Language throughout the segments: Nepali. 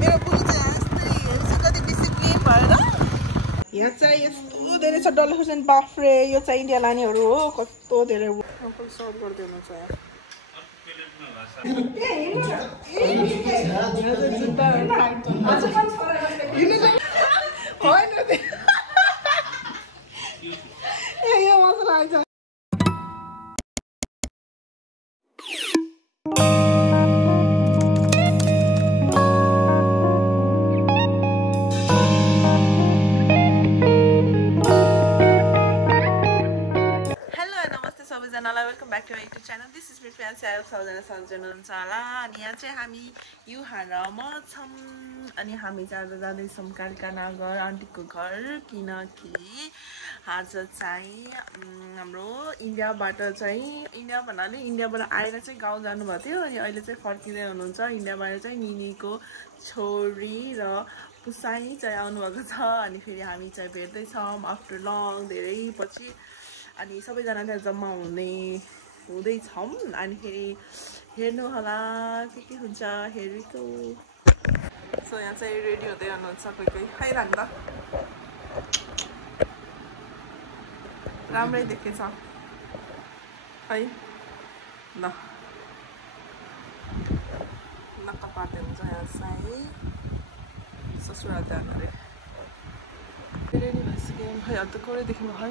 मेरो बुढी चाहिँ यस्तै हेर्छ कति डिसिप्लिन भएर यहाँ चाहिँ यस्तो धेरै छ डल्ले खुर्सानी बाफ्रे यो चाहिँ इन्डिया लानेहरू हो कस्तो धेरै अङ्कल सर्भ गर्दै हुनुहुन्छ यो मसला आइछ welcome back to my YouTube channel this is me friends आयो सबैजना सन्चै हुनुहुन्छ होला अनि यहाँ चाहिँ हामी युहा र म छौँ अनि हामी चाहिँ आज जाँदैछौँ कालिका नगर आन्टीको घर किनकि आज चाहिँ हाम्रो इन्डियाबाट चाहिँ इन्डिया भन्नाले इन्डियाबाट आएर चाहिँ गाउँ जानुभएको थियो अनि अहिले चाहिँ फर्किँदै हुनुहुन्छ इन्डियाबाट चाहिँ निनीको छोरी र पुसाई चाहिँ आउनुभएको छ अनि फेरि हामी चाहिँ भेट्दैछौँ आफ्टर लङ धेरै पछि अनि सबैजना त्यहाँ जम्मा हुँदैछौँ अनि फेरि हेर्नु होला के हुन्छ हेरेको सो यहाँ चाहिँ रेडी हुँदै हुनुहुन्छ कोही कोही खाइरहनु त राम्रै देखेछ है ल नक्क पार्दै हुन्छ यहाँ चाहिँ ससुरा जानु अरे रेडी भइसक्यौँ खै अब त कोरै देख्नु है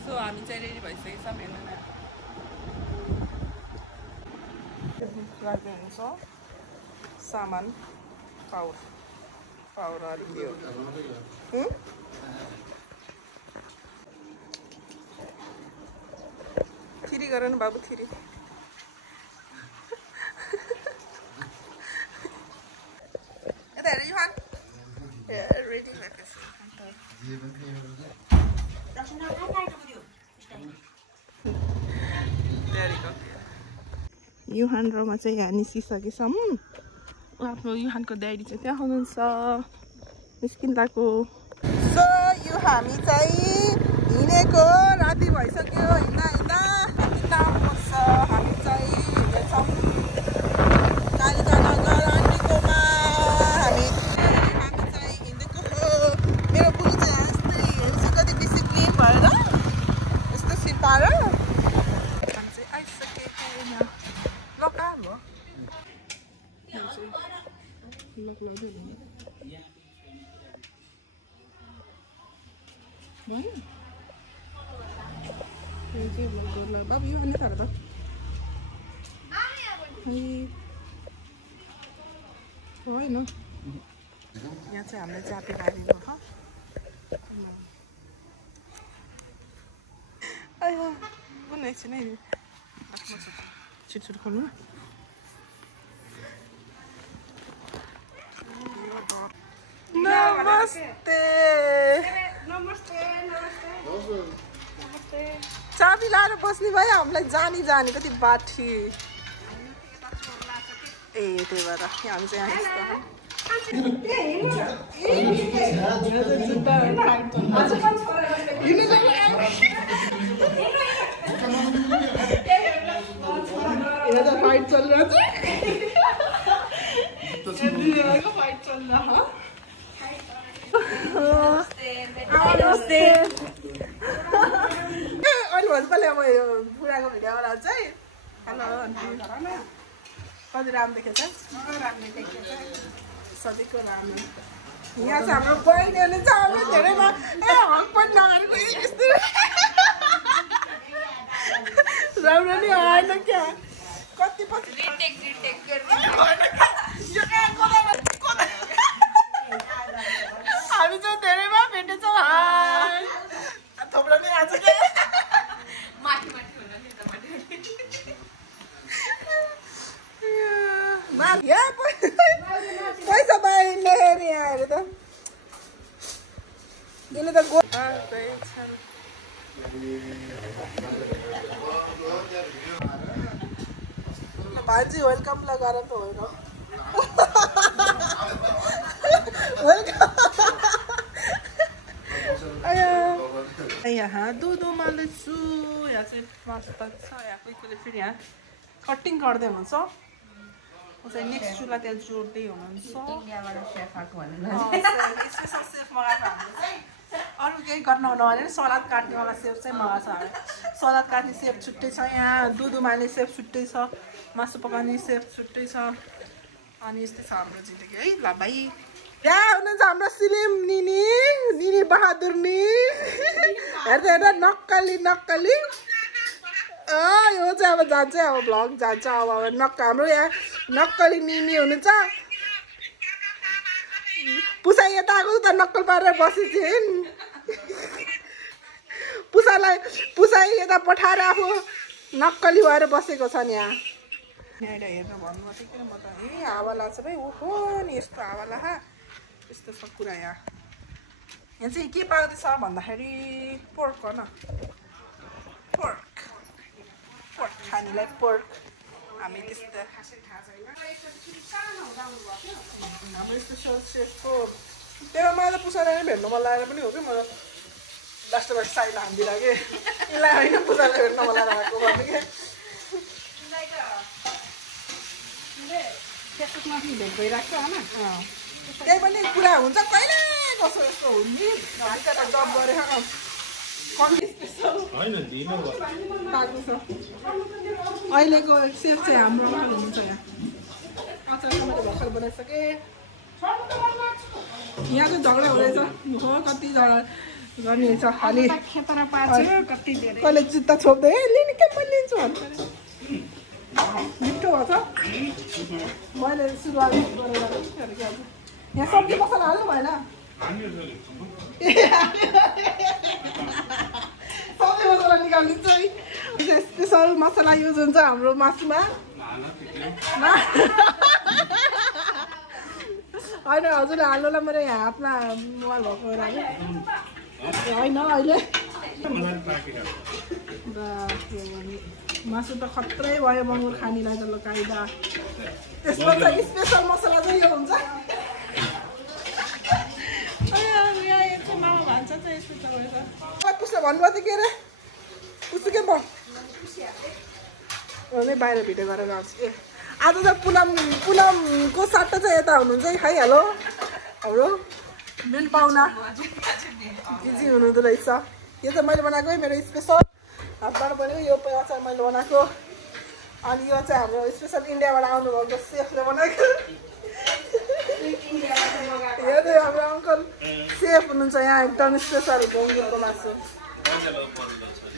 सो हामी चाहिँ रेडी भइसकेको छौँ हेर्नु न राख्दै हुन्छ सामान पाउडर अलिक यो थिरी गर न बाबु थिरी यता हेर युहान रेडी भएको युहान र म चाहिँ यहाँ निस्किसकेछौँ आफ्नो युहानको ड्याडी चाहिँ त्यहाँ हुनुहुन्छ निस्किँदाको सो यो हामी चाहिँ हिँडेको राति भइसक्यो हिँड्दा हामी चाहिँ हिँड्दैछौँ कालिका नगर आन्टीकोमा हामी चाहिँ हिँडेको हो मेरो बुढी चाहिँ यस्तै हेर्छ कति डिसिप्लिन भएर यस्तो सिपाएर हामी चाहिँ आइसकेको ल कहाँ हो बाबु यो अन्य थाहा त होइन यहाँ चाहिँ हामीले जाती गाडीको कुन एकछिन है छिटछुट खोल्नु नमस्ते चाबी लाएर बस्ने भयो हामीलाई जानी कति बाठी ए त्यही भएर हामी चाहिँ फाइट चल रहा फाइट चल रहा नमस्ते अहिले भोलिपल्ट अब यो बुढाको भिडियोबाट चाहिँ हेलो कति राम्रो देखेछ सधैँको राम्रो यहाँ चाहिँ हाम्रो बहिनी हुनुहुन्छ हाम्रो धेरैमा ए हक पनि नगरेको यस्तो राम्रो नि होइन क्या कति पछि हामी चाहिँ धेरैमा भेटेछौँ थोप्रो नि आज के पैसा पाइले यहाँ हेर त यसले त गो भान्जी वेलकम लगाएर त होइन यहाँ दूध उमाल्दैछु यहाँ चाहिँ मासु पाक्छ यहाँ कोही कोहीले फेरि यहाँ कटिङ गर्दै हुनुहुन्छ ऊ चाहिँ नेक्स्ट चुला त्यहाँ जोड्दै हुनुहुन्छ इन्डियाबाट सेफ आएको भनेर स्पेसल सेफ मगाएको हाम्रो चाहिँ अरू केही गर्न नभने सलाद काट्नेवाला सेफ चाहिँ मगाएको छ अरे सलाद काट्ने सेफ छुट्टै छ यहाँ दुध उमाल्ने सेफ छुट्टै छ मासु पकाउने सेफ छुट्टै छ अनि यस्तै छ हाम्रो जिन्दगी है ल भाइ यहाँ हुनुहुन्छ हाम्रो सिलिम निनी बहादुरनी हेर्दा हेर्दा नक्कली यो चाहिँ अब जान्छ अब भ्लग जान्छ अब हाम्रो यहाँ नक्कली निनी हुनुहुन्छ पुसाई यता आएको त नक्कल पारेर बसेछन् पुसाई यता पठाएर आफू नक्कली भएर बसेको छ नि यहाँ हेर्नु भन्नुभएको थियो किन म त हावा लाग्छ भाइ ओहो नि यस्तो हावा लाग यस्तो छ कुरा यहाँ चाहिँ के पाउँदैछ भन्दाखेरि पोर्क हो न पोर्क खानेलाई पोर्क हामी त्यस्तो हाम्रो स्पेसल सेफको त्यही मलाई त पुसाएर भेट्नु मन लागेर पनि हो कि म लास्टमा साइडमा हान्दिनँ कि यसलाई होइन पुसाएर भेट्नु मन लागेर आएको भन्नु कि फेसबुकमा पनि भेट भइरहेको छ होइन त्यही पनि कुरा हुन्छ कहिले कसो यस्तो हुने हल्का जब गरेर अहिलेको सेफ चाहिँ हाम्रोमा हुनुहुन्छ यहाँ अचार मैले भर्खर बनाइसकेँ यहाँ चाहिँ झगडा हुँदैछ हो कति झगडा गर्ने छ खालि कहिले जुत्ता छोप्दै लिने के मैले लिन्छु भन्छ मिठो भएको छ मैले सुरुवात गरेर यहाँ सब्जी मसला हाल्नु भएन सबै मसला निकालिदिन्छ है स्पेसल मसला युज हुन्छ हाम्रो मासुमा होइन हजुरले हाल्नुलाई मेरो यहाँ हातमा मोबाइल भएको होइन अहिले मासु त खत्रै भयो मङ्गुर खानीलाई त लकाइदा त्यसमा चाहिँ स्पेसल मसला चाहिँ यो हुन्छ पुस्नु भन्नुभएको थियो के अरे पुस्नु के नै बाहिर भिडियो गरेर आउँछु ए आज त पुनमको सट्टा चाहिँ यता हुनुहुन्छ है खाइहालो हाम्रो मेन पाहुना दिदी हुनुहुँदो रहेछ यो चाहिँ मैले बनाएको है मेरो स्पेसल हातबाट बनेको यो अचार मैले बनाएको अनि यो चाहिँ हाम्रो स्पेसल इन्डियाबाट आउनुभएको सेफले बनाएको यो चाहिँ हाम्रो अङ्कल सेफ हुनुहुन्छ यहाँ एकदम स्पेसल भोङ्गुरको मासु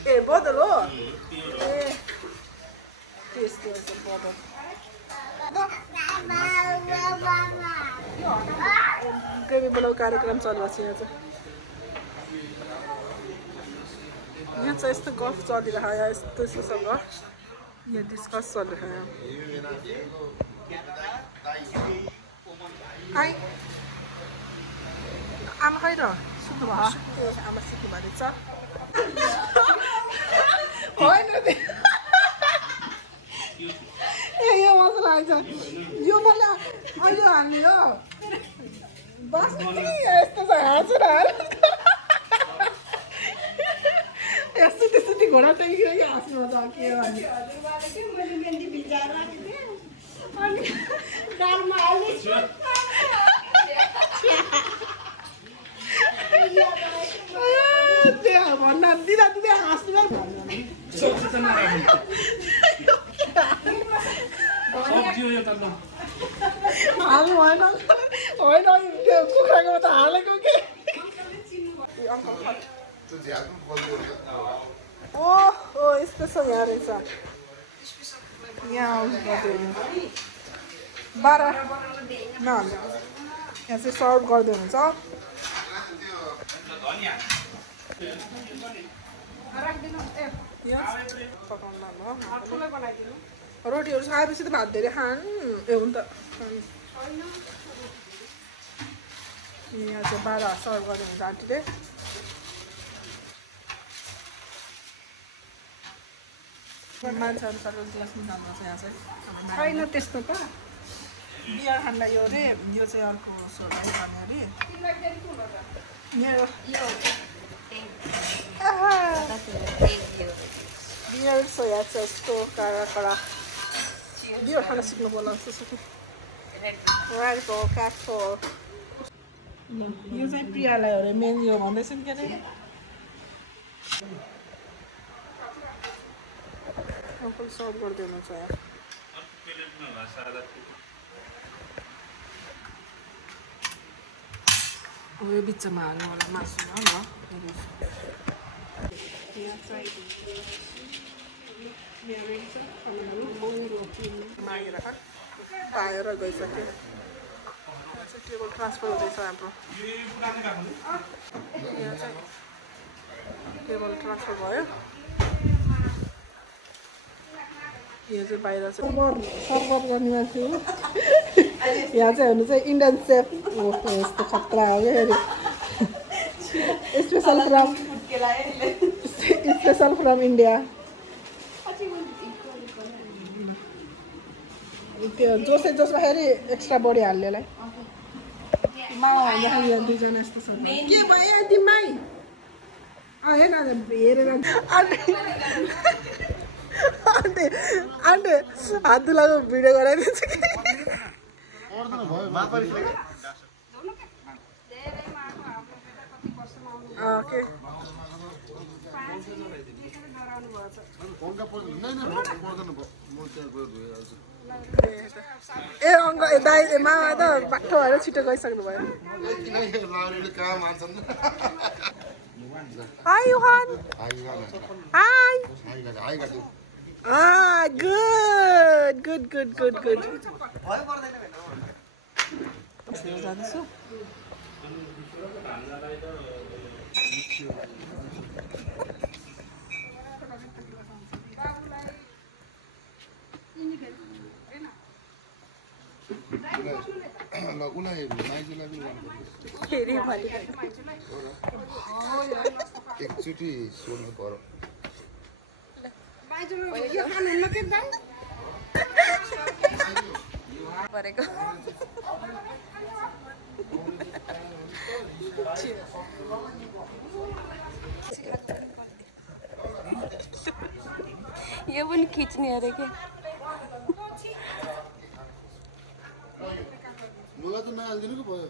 ए बदल हो ए त्यस्तो बदल ग्रेभी बनाउने कार्यक्रम चलिरहेको छ यहाँ चाहिँ यस्तो गफ चलिरहेको यहाँ यस्तो यस्तोसँग यहाँ डिस्कस चलिरहेको यहाँ आमा खै र सुत्नु भयो आमा सुत्नु भएको छ होइन ए यो मसला आइछ यो मलाई अहिले हाल्ने हो बस यस्तो छ हाँसेर सुती घोडा टेकेर हाँस्नु छ के भन्ने त्यहाँ भन्न दिँदा हाँस्नु हाल्नु भएन होइन त्यो कुखुराको त हालेको के ओ स्पेसल यहाँ रहेछ यहाँ आउनु पर्दैन 12 नहाल्नु यहाँ चाहिँ सर्भ गर्दै हुन्छ रोटीहरू खाएपछि त भात धेरै खानु ए हुन्छ यहाँ चाहिँ 12 सर्भ गर्दै हुन्छ आन्टीले मान्छे अनुसारको ग्लास निकाल्नु छ यहाँ चाहिँ छैन त्यस्तो त बियर खानलाई यो रे यो चाहिँ अर्को सोर्टै खाने अरे मेरो बियर सोया छ यस्तो कडा बियर खान सिक्नु पर्ला जस्तो छ कि राईको काठको यो चाहिँ प्रियालाई अरे मेन यो भन्दैछ नि के अरे अङ्कल सर्भ गर्दै हुनुहुन्छ यहाँ यो बिचमा हाल्नु होला मासुमा ल यहाँ चाहिँ मागेर पाएर गइसक्यो टेबल ट्रान्सफर हुँदैछ हाम्रो यहाँ चाहिँ टेबल ट्रान्सफर भयो यहाँ चाहिँ बाहिर चाहिँ सर्भर गर्ने मान्छे यहाँ चाहिँ हुनु चाहिँ इन्डियन सेफ यस्तो खतरा हो क्या स्पेसल फ्रम इन्डिया त्यो जोसमा फेरि एक्स्ट्रा बडी हाल्नेलाई मा भन्दाखेरि दुईजना यस्तो छ के भयो तिमीलाई हेर हेरेर आन्टी हात धुलाको भिडियो गराइदिन्छ कि ए अङ्क दाइ मामा त बाटो भएर छिटो गइसक्नु भयो हाई युहान हाई गुड जान्छु एकचोटि सोध्नु पर्यो यो पनि खिच्ने अरे के मलाई त नहालिदिनु पो भयो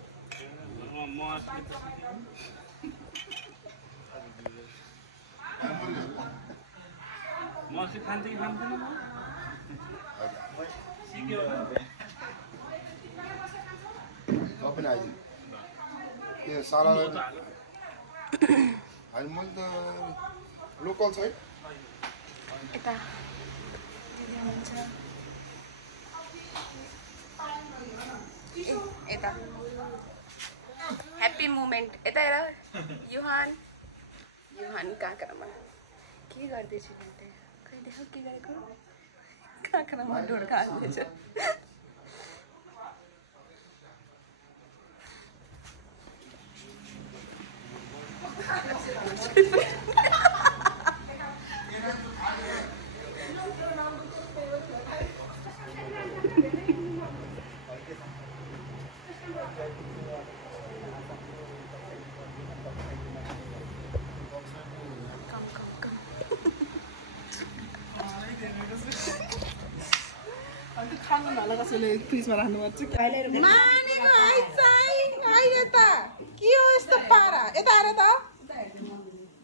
तपाईँ आइदिनु त्यो साला होइन मैले त लोकल छ है यता यता ह्याप्पी मोमेन्ट यता हेर युहान काँक्रामा के गर्दैछु खै देख के गरेको काँक्रामा ढोड खाँदैछ खानु होला कसैले फ्रिजमा राख्नुपर्छ मानेको अहिले त के हो यस्तो पारा यता आएर त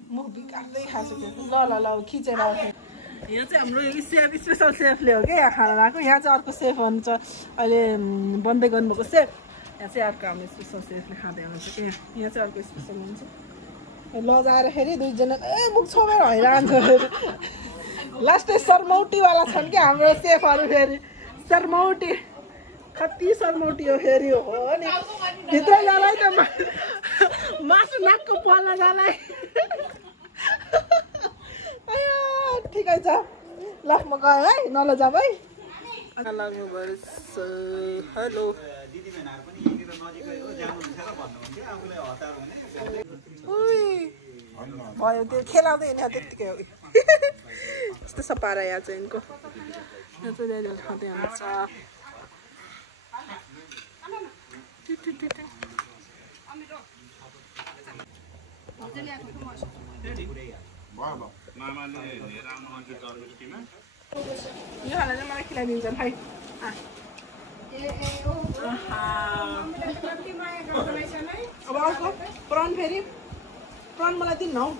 म बिगार्दै खान्छु त्यो ल खिचेर यहाँ चाहिँ हाम्रो सेफ स्पेसल सेफले हो क्या यहाँ खाना लगाएको यहाँ चाहिँ अर्को सेफ हुनुहुन्छ अहिले बन्दै गर्नुभएको सेफ यहाँ चाहिँ अर्को हाम्रो स्पेसल सेफले खाँदै हुनुहुन्छ कि यहाँ चाहिँ अर्को स्पेसल हुन्छ लजाएर फेरि दुईजना मुख छोपेर हैरान छ फेरि लास्टै सरमौटीवाला छन् कि हाम्रो सेफहरू फेरि सरमौटी कति सरमौटी हो फेरि हो नि भित्र जाँदै त मासु नाकको पल्ला जाँदै ठिकै छ ल म गएँ है नलजाऊ है लाग्नु भयो हेलो भयो त्यो खेलाउँदै हिँड्यो त्यत्तिकै हो यस्तो सपारा यहाँ चाहिँ यिनको यहाँ चाहिँ ड्याडीहरू खाँदै हुन्छ मामाले लिएर आउनुहुन्छ दरबस्तीमा यो खाना चाहिँ मलाई खिलाइदिन्छन् है अब अर्को प्रन फेरि प्रन मलाई दिनु हौ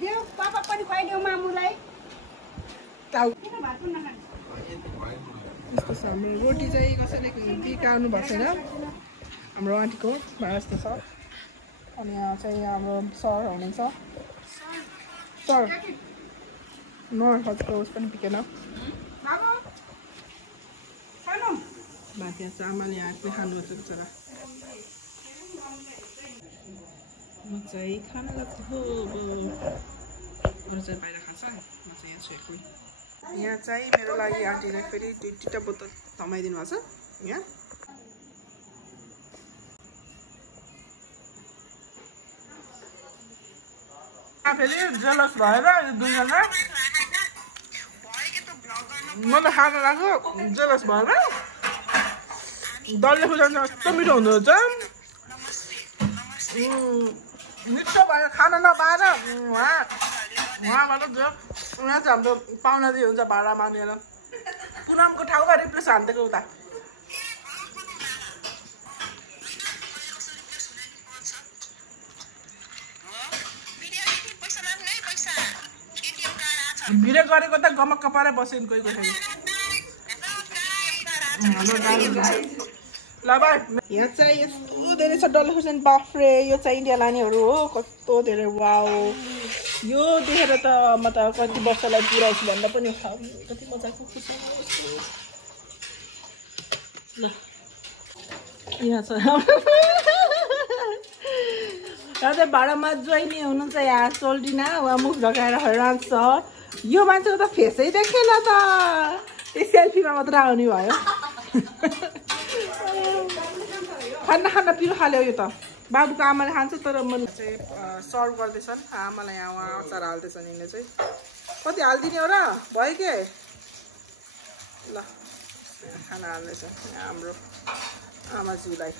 देऊ पापा पनि खुवाइदेऊ मामुलाई यस्तो छ हाम्रो रोटी चाहिँ कसैले बिगार्नु भएको छैन हाम्रो आन्टीको यस्तो छ अनि यहाँ चाहिँ हाम्रो सर हुनुहुन्छ सर नर्सको उस पनि बिकेन भात यहाँ आमाले यहाँ खानुपर्छ बिचरा म चाहिँ खाना लाग्छ हो अरू चाहिँ बाहिर खान्छ म चाहिँ यहाँ छु यहाँ चाहिँ मेरो लागि आन्टीले फेरि दुईवटा बोतल थमाइदिनु भएको छ यहाँ फेरि जेलस भएर यो दुईजना म त खाना लाग्यो जेलस भएर डल्ले खुर्सानी कस्तो मिठो हुँदो रहेछ मिठो भएर खाना नपाएर उहाँबाट जो उहाँ चाहिँ हाम्रो पाहुना चाहिँ हुन्छ भाडा मानेर पुनमको ठाउँमा रिप्लेस हानिदिएको उता भिडियो गरेको त गमक्क पारे बस्यो नि कोही कोही ल भाइ यहाँ चाहिँ यस्तो धेरै छ डल्ले खुर्सानी बाफ्रे यो चाहिँ इन्डिया लानेहरू हो कस्तो धेरै वाउ यो देखेर त म त कति वर्षलाई पुऱ्याउँछु भन्दा पनि कति मजाको खुसी ल यहाँ छ यहाँ चाहिँ भाडामा ज्वाइनी हुनुहुन्छ यहाँ सोल्टिना वा मुख ढकाएर हैरान छ यो मान्छेको त फेसै देखेन त यो सेल्फीमा मात्र आउने भयो खाना पिरो खाल्यो यो त बाबुको आमाले खान्छ तर मैले चाहिँ सर्भ गर्दैछन् आमालाई यहाँ उहाँ अचार हाल्दैछन् यिनले चाहिँ कति हालिदिने हो र भयो के ल खाना हाल्दैछ यहाँ हाम्रो आमाजीलाई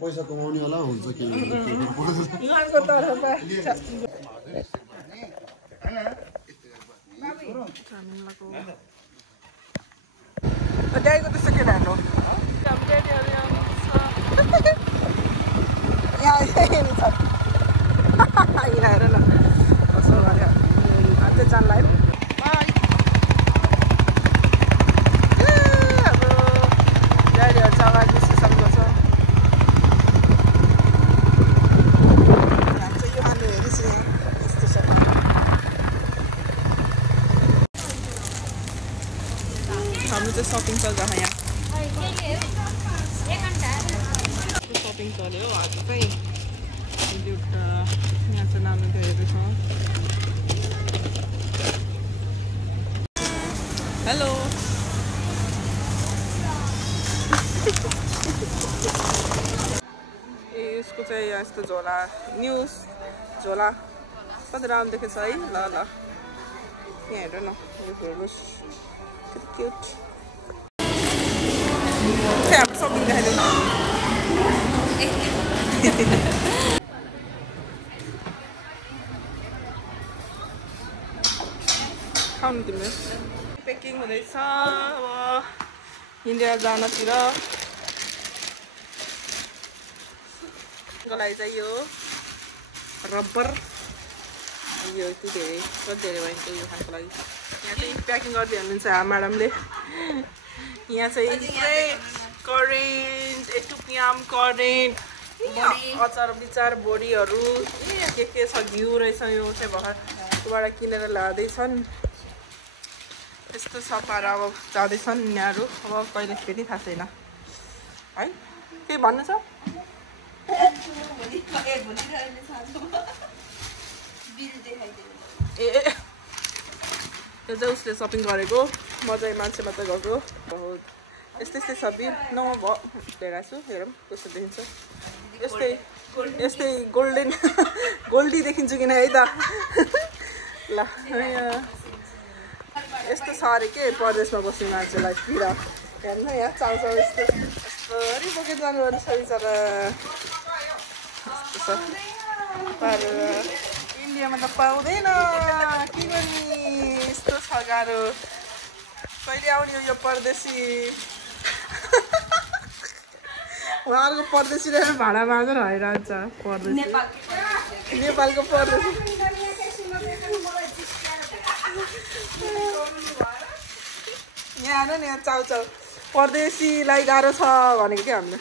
पैसा कमाउने होला हुन्छ के ड्याडीको त्यस्तो के ल्यान्ड हो यहाँ हेर न कसो गर्यो हातै जान लाग्यो अब ड्याडीहरू चाहिँ अगाडि निस्किसक्नु छ यो खानु हेरिस यस्तो छ हाम्रो चाहिँ सपिङ चल्छ यहाँ सपिङ चल्यो हो आज चाहिँ एउटा यहाँ चाहिँ नाम हेरेको छ हेलो ए यसको चाहिँ यस्तो झोला न्युज झोला कति राम्रो देखेछ है ल ल यहाँ हेर न हेर्नुहोस् कति क्युट हाम्रो सपिङ देखाइदिनु खाउनु तिमीले पेकिङ हुँदैछ अब इन्डिया जानतिर लागि चाहिँ यो रबर यो यति धेरै कति धेरै भयो यो खानको लागि यहाँ चाहिँ प्याकिङ गर्दै हुनुहुन्छ म्याडमले यहाँ चाहिँ करेन्ट एटुपियाम करेन्ट अचार बिचार बोडीहरू के छ घिउ रहेछ यो चाहिँ भर्खरबाट किनेर ल्याउँदैछन् यस्तो सफा अब जाँदैछन् यिनीहरू अब कहिले फेरि थाहा छैन है केही भन्नु छ ए यो चाहिँ उसले सपिङ गरेको म चाहिँ मान्छे मात्रै गएको यस्तै यस्तै छ बिल नौ भयो लिएर छु हेरौँ कस्तो देखिन्छ यस्तै यस्तै गोल्डन गोल्डी देखिन्छ किन है त ल यस्तो छ अरे के परदेशमा बस्ने मान्छेलाई पीडा हेर्नु यहाँ चाउचाउ यस्तो भरि बोकेर जानुपर्ने छ बिचरा तर इन्डियामा त पाउँदैन के गर्ने यस्तो छ गाह्रो कहिले आउने हो यो परदेशी उहाँहरूको परदेशी भाडा बाँधेर आइरहन्छ परदेशी नेपालको परदेशी यहाँ आएन नि यहाँ चाउचाउ परदेशीलाई गाह्रो छ भनेको थियो हामीले